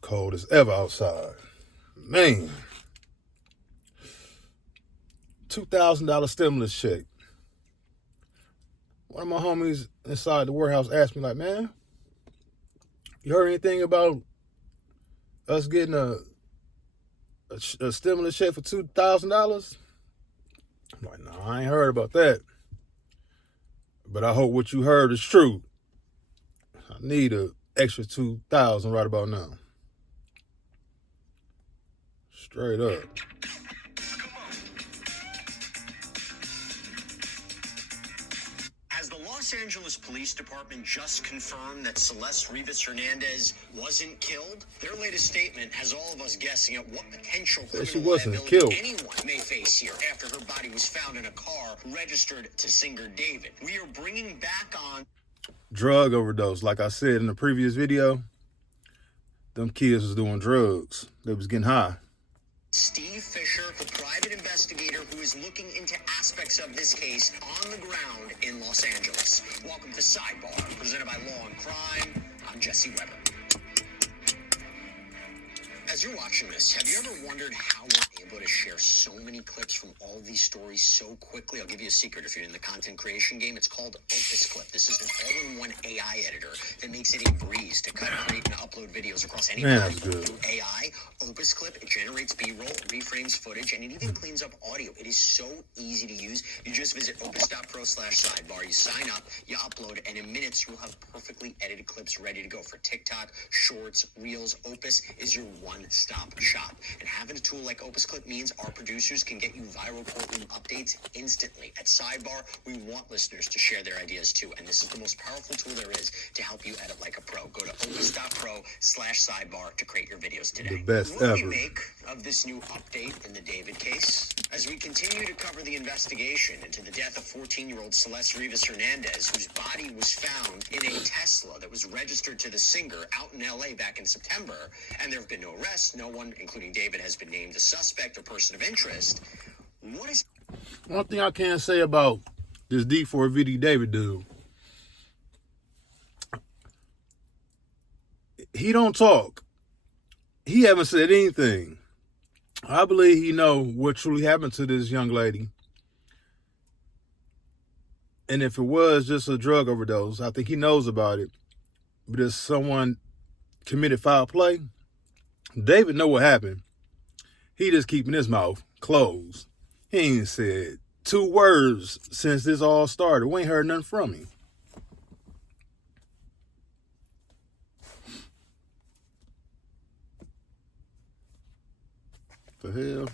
cold as ever outside. Man. $2,000 stimulus check. One of my homies inside the warehouse asked me, like, man, you heard anything about us getting a stimulus check for $2,000? I'm like, no, I ain't heard about that. But I hope what you heard is true. I need an extra $2,000 right about now. Straight up. Has the Los Angeles Police Department just confirmed that Celeste Rivas Hernandez wasn't killed? Their latest statement has all of us guessing at what potential criminal liability anyone may face here after her body was found in a car registered to singer David. We are bringing back on drug overdose. Like I said in the previous video, them kids was doing drugs. They was getting high. Steve Fisher, the private investigator who is looking into aspects of this case on the ground in Los Angeles. Welcome to Sidebar, presented by Law and Crime. I'm Jesse Weber. As you're watching this, have you ever wondered how we're able to share so many clips from all of these stories so quickly? I'll give you a secret if you're in the content creation game. It's called Opus Clip. This is an all-in-one AI editor that makes it a breeze to cut, create, and upload videos across any platform through AI. Opus Clip, it generates B-roll, reframes footage, and it even cleans up audio. It is so easy to use. You just visit opus.pro/sidebar. You sign up, you upload, and in minutes, you'll have perfectly edited clips ready to go for TikTok, Shorts, Reels. Opus is your one-stop shop. And having a tool like Opus Clip means our producers can get you viral courtroom updates instantly. At Sidebar, we want listeners to share their ideas too, and this is the most powerful tool there is to help you edit like a pro. Go to opus.pro/sidebar to create your videos today. The best what ever. do you make of this new update in the David case? As we continue to cover the investigation into the death of 14-year-old Celeste Rivas Hernandez, whose body was found in a Tesla that was registered to the singer out in LA back in September, and there have been no arrests, no one, including David, has been named a suspect or person of interest. What is... One thing I can say about this D4VD David dude, he don't talk. He haven't said anything. I believe he know what truly happened to this young lady. And if it was just a drug overdose, I think he knows about it. But if someone committed foul play, David know what happened. He just keeping his mouth closed. He ain't said 2 words since this all started. We ain't heard nothing from him. The hell?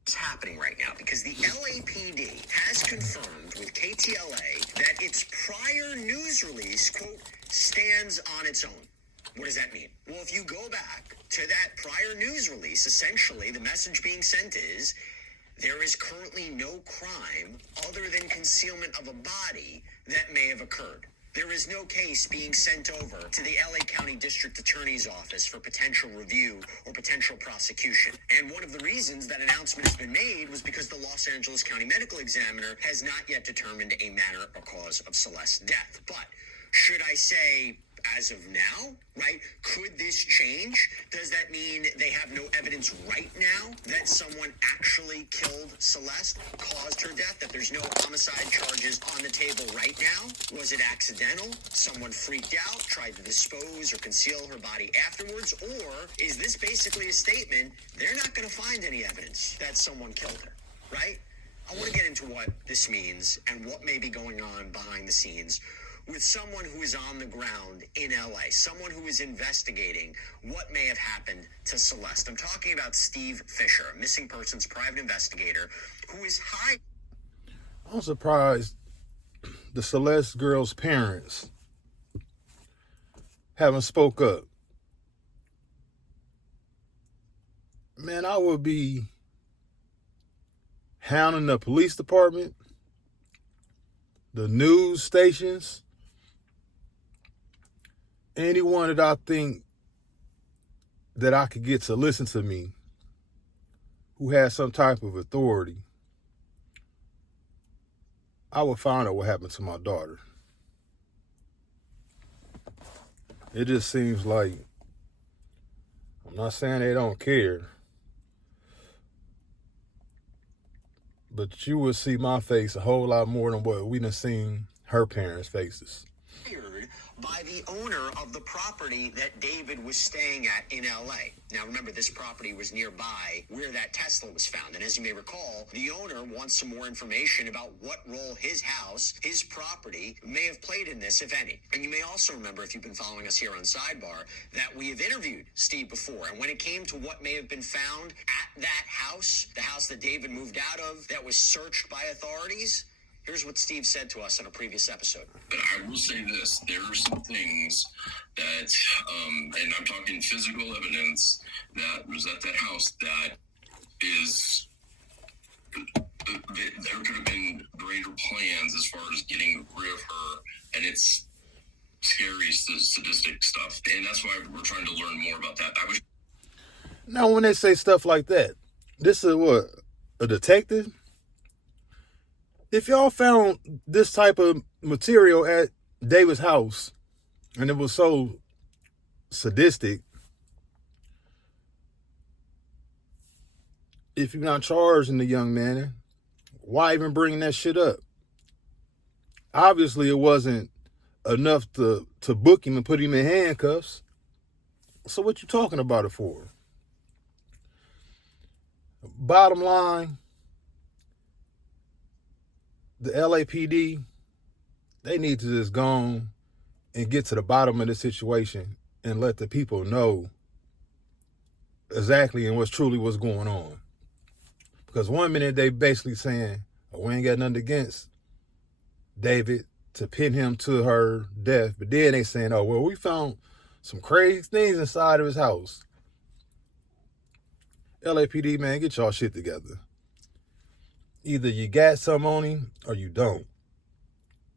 What's happening right now? Because the LAPD has confirmed with KTLA that its prior news release, quote, stands on its own. What does that mean? Well, if you go back to that prior news release, essentially the message being sent is there is currently no crime other than concealment of a body that may have occurred. There is no case being sent over to the LA County District Attorney's Office for potential review or potential prosecution. And one of the reasons that announcement has been made was because the Los Angeles County Medical Examiner has not yet determined a manner or cause of Celeste's death. But should I say, as of now, right? Could this change? Does that mean they have no evidence right now that someone actually killed Celeste, caused her death, that there's no homicide charges on the table right now? Was it accidental? Someone freaked out, tried to dispose or conceal her body afterwards? Or is this basically a statement, they're not going to find any evidence that someone killed her, right? I want to get into what this means and what may be going on behind the scenes with someone who is on the ground in LA, someone who is investigating what may have happened to Celeste. I'm talking about Steve Fisher, a missing persons private investigator who is high. I'm surprised the Celeste girl's parents haven't spoke up. Man, I would be hounding the police department, the news stations, anyone that I think that I could get to listen to me who has some type of authority. I would find out what happened to my daughter. It just seems like, I'm not saying they don't care, but you would see my face a whole lot more than what we done seen her parents' faces. By the owner of the property that David was staying at in LA. Now remember, this property was nearby where that Tesla was found. And as you may recall, the owner wants some more information about what role his house, his property, may have played in this, if any. And you may also remember, if you've been following us here on Sidebar, that we have interviewed Steve before. And when it came to what may have been found at that house, the house that David moved out of, that was searched by authorities, here's what Steve said to us in a previous episode. But I will say this, there are some things that, and I'm talking physical evidence that was at that house that is, there could have been greater plans as far as getting rid of her, and it's scary, sadistic stuff. And that's why we're trying to learn more about that. Now, when they say stuff like that, this is what, a detective? If y'all found this type of material at David's house and it was so sadistic, if you're not charging the young man, why even bring that shit up? Obviously, it wasn't enough to book him and put him in handcuffs. So what you talking about it for? Bottom line, the LAPD, they need to just go on and get to the bottom of the situation and let the people know exactly and what's going on. Because one minute they basically saying, oh, we ain't got nothing against David to pin him to her death. But then they saying, oh, well, we found some crazy things inside of his house. LAPD, man, get y'all shit together. Either you got something on him or you don't.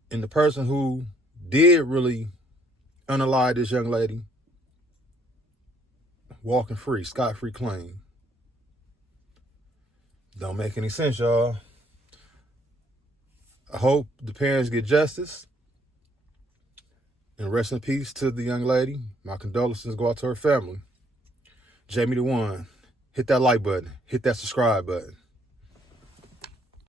And the person who did really unalive this young lady, walking free, scot-free claim. Don't make any sense, y'all. I hope the parents get justice. And rest in peace to the young lady. My condolences go out to her family. Jamie the One, hit that like button. Hit that subscribe button.